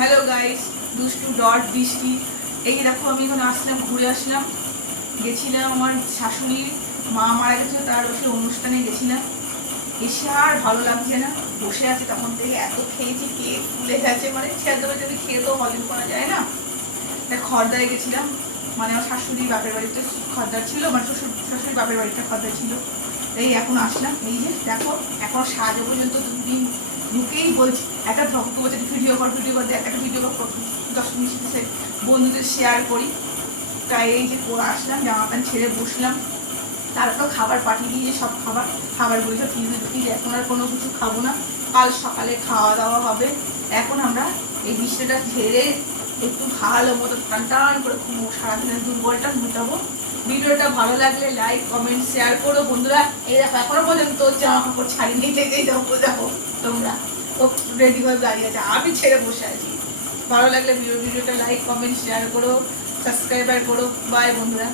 Hello guys, দুষ্টু dot বৃষ্টি। এই দেখো আমি এখন আসলাম, ঘুরে আসলাম। গেছিলাম আমার শাশুড়ির মা মারা গেছিলো, তার সেই অনুষ্ঠানে গেছিলাম। এসে আর ভালো লাগছে না, বসে আছে তখন থেকে। এত খেয়েছি, পেট ফুলে গেছে, মানে সেদ্ধ করে যদি খেয়ে তো হজম করা যায় না। তাই খড়দায় গেছিলাম, মানে আমার শাশুড়ির বাপের বাড়িতে খড়দার ছিল, মানে শাশুড়ির বাপের বাড়িতে খড়দার ছিল। এই এখন আসলাম। এই যে দেখো, এখন সাজা পর্যন্ত দুদিন ঢুকেই বলছি, একটা ভক্ত বলছে ভিডিও কর একটা ভিডিও কর 10 মিনিট বন্ধুদের শেয়ার করি। তাই এই যে করে আসলাম, জামা প্যান্ট ছেড়ে বসলাম। তারপর খাবার পাঠিয়ে দিয়ে সব খাবারগুলো সব ফ্রিজে ঢুকিয়ে, এখন আর কোনো কিছু খাবো না, কাল সকালে খাওয়া দাওয়া হবে। এখন আমরা এই বৃষ্টিটা ঝেড়ে একটু ভালো মতো টান করে ঘুমো, সারাদিনের দুর্বলটা মেটাবো। ভিডিওটা ভালো লাগলে লাইক কমেন্ট শেয়ার করো বন্ধুরা। এই দেখো এখনো পর্যন্ত জামা কাপড় ছাড়িয়ে দেখেই দেখো তোমরা, ও রেডি হয়ে দাঁড়িয়ে আছে, আমি ছেড়ে বসে আছি। ভালো লাগলে ভিডিওটা লাইক কমেন্ট শেয়ার করো, সাবস্ক্রাইবার করো। বাই বন্ধুরা।